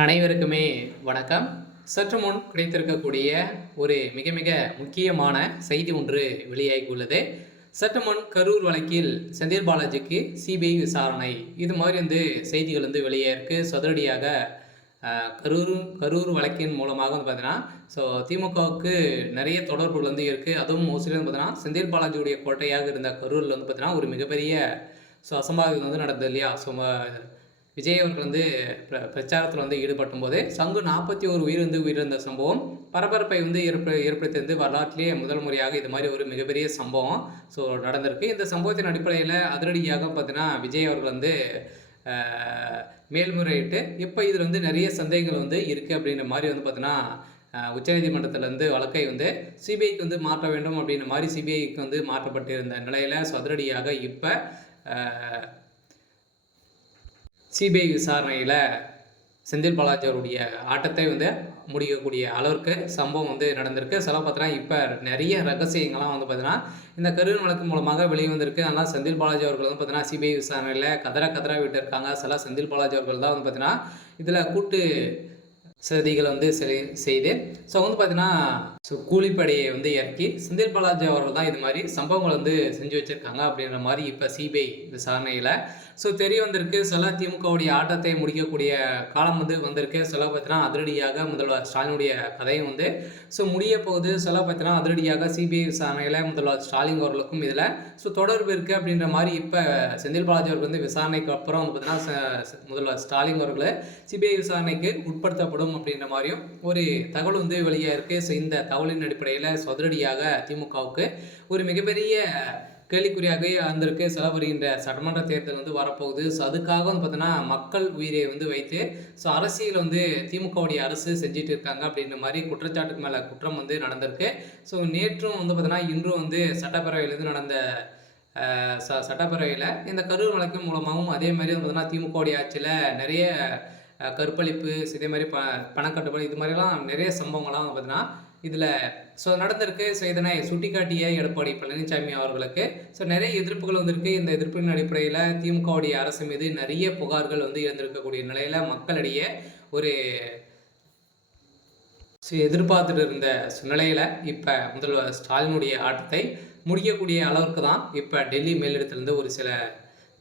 அனைவருக்குமே வணக்கம். சற்று முன் கிடைத்திருக்கக்கூடிய ஒரு மிக மிக முக்கியமான செய்தி ஒன்று வெளியாகியுள்ளது. சற்று முன் கரூர் வழக்கில் செந்தில் பாலாஜிக்கு சிபிஐ விசாரணை, இது மாதிரி செய்திகள் வெளியாயிருக்கு. சதுரடியாக கரூர் வழக்கின் மூலமாக பார்த்தீங்கன்னா, ஸோ திமுகவுக்கு நிறைய தொடர்புகள் இருக்குது. அதுவும் மோஸ்ட்லி பார்த்தீங்கன்னா செந்தில் பாலாஜியுடைய கோட்டையாக இருந்த கரூரில் பார்த்தீங்கன்னா ஒரு மிகப்பெரிய அசம்பாவிதம் நடந்தது இல்லையா? விஜய் அவர்கள் பிரச்சாரத்தில் ஈடுபட்டும் போது சங்கு 41 உயிர் உயிரிழந்த சம்பவம் பரபரப்பை ஏற்படுத்தி வரலாற்றிலேயே முதல் முறையாக இது மாதிரி ஒரு மிகப்பெரிய சம்பவம் நடந்திருக்கு. இந்த சம்பவத்தின் அடிப்படையில் அதிரடியாக பார்த்தீங்கன்னா விஜய் அவர்கள் மேல்முறையிட்டு இப்போ இதில் நிறைய சந்தேகங்கள் இருக்குது அப்படின்ற மாதிரி பார்த்தீங்கன்னா உச்சநீதிமன்றத்தில் வழக்கை சிபிஐக்கு மாற்ற வேண்டும் அப்படின்ற மாதிரி சிபிஐக்கு மாற்றப்பட்டிருந்த நிலையில் அதிரடியாக இப்போ சிபிஐ விசாரணையில் செந்தில் பாலாஜி அவருடைய ஆட்டத்தை முடிக்கக்கூடிய அளவிற்கு சம்பவம் நடந்திருக்கு. சில பார்த்தீங்கன்னா இப்போ நிறைய ரகசியங்கள்லாம் பார்த்தீங்கன்னா இந்த கரூர் வழக்கு மூலமாக வெளியே வந்திருக்கு. அதனால் செந்தில் பாலாஜி அவர்கள் பார்த்தீங்கன்னா சிபிஐ விசாரணையில் கதற விட்டுருக்காங்க. சில செந்தில் பாலாஜி அவர்கள் தான் பார்த்தீங்கன்னா இதில் கூட்டு சதிகள் செய்து பார்த்தீங்கன்னா கூலிப்படையை இறக்கி செந்தில் பாலாஜி அவர்கள் தான் இது மாதிரி சம்பவங்கள் செஞ்சு வச்சுருக்காங்க அப்படின்ற மாதிரி இப்போ சிபிஐ விசாரணையில் தெரிய வந்திருக்கு. சில திமுகவுடைய ஆட்டத்தை முடிக்கக்கூடிய காலம் வந்திருக்கு. சில பார்த்தீங்கன்னா அதிரடியாக முதல்வர் ஸ்டாலினுடைய கதையும் முடிய போகுது. சில பார்த்தீங்கன்னா அதிரடியாக சிபிஐ விசாரணையில் முதல்வர் ஸ்டாலின் அவர்களுக்கும் இதில் தொடர்பு இருக்குது அப்படின்ற மாதிரி இப்போ செந்தில் பாலாஜி அவர்கள் விசாரணைக்கு அப்புறம் பார்த்தீங்கன்னா முதல்வர் ஸ்டாலின் அவர்கள் சிபிஐ விசாரணைக்கு உட்படுத்தப்படும் அப்படின்ற மாதிரியும் ஒரு தகவல் வெளியாக இருக்குது. இந்த தகவலின் அடிப்படையில் அதிரடியாக திமுகவுக்கு ஒரு மிகப்பெரிய கேள்விக்குறியாக இருந்திருக்கு. வருகின்ற சட்டமன்ற தேர்தல் வரப்போகுது. அதுக்காக பார்த்தீங்கன்னா மக்கள் உயிரை வைத்து அரசியல் திமுகவுடைய அரசு செஞ்சுட்டு இருக்காங்க அப்படின்ற மாதிரி குற்றச்சாட்டுக்கு மேலே குற்றம் நடந்திருக்கு. நேற்றும் பார்த்தீங்கன்னா இன்றும் சட்டப்பேரவையிலேருந்து நடந்த சட்டப்பேரவையில் இந்த கரூர் வழக்கு மூலமாகவும் அதே மாதிரி பார்த்தீங்கன்னா திமுகவுடைய ஆட்சியில் நிறைய கற்பழிப்பு, இதே மாதிரி பணக்கட்டுப்பாடு, இது மாதிரிலாம் நிறைய சம்பவங்கள்லாம் பார்த்தீங்கன்னா இதில் நடந்திருக்கு. இதனை சுட்டிக்காட்டிய எடப்பாடி பழனிசாமி அவர்களுக்கு நிறைய எதிர்ப்புகள் வந்திருக்கு. இந்த எதிர்ப்பின் அடிப்படையில் திமுகவுடைய அரசு மீது நிறைய புகார்கள் எழுந்திருக்கக்கூடிய நிலையில் மக்களிடையே ஒரு எதிர்பார்த்துட்டு இருந்த நிலையில் இப்போ முதல்வர் ஸ்டாலினுடைய ஆட்டத்தை முடிக்கக்கூடிய அளவுக்கு தான் இப்போ டெல்லி மேலிடத்திலிருந்து ஒரு சில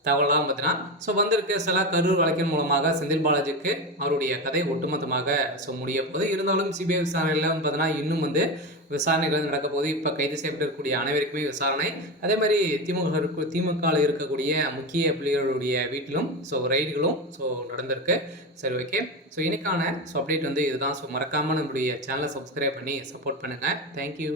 தகவலாம் பார்த்தீங்கன்னா வந்திருக்கு. சில கரூர் வழக்கின் மூலமாக செந்தில் பாலாஜிக்கு அவருடைய கதை ஒட்டுமொத்தமாக முடிய போகுது. இருந்தாலும் சிபிஐ விசாரணையில் பார்த்தீங்கன்னா இன்னும் விசாரணைகள் நடக்க போது. இப்போ கைது செய்யப்பட்டிருக்கக்கூடிய அனைவருக்குமே விசாரணை. அதே மாதிரி திமுகவில் இருக்கக்கூடிய முக்கிய பிள்ளைகளுடைய வீட்டிலும் ரைடுகளும் நடந்திருக்கு. சரி, ஓகே. இன்னைக்கான அப்டேட் இதுதான். மறக்காமல் நம்மளுடைய சேனலை சப்ஸ்கிரைப் பண்ணி சப்போர்ட் பண்ணுங்கள். தேங்க்யூ.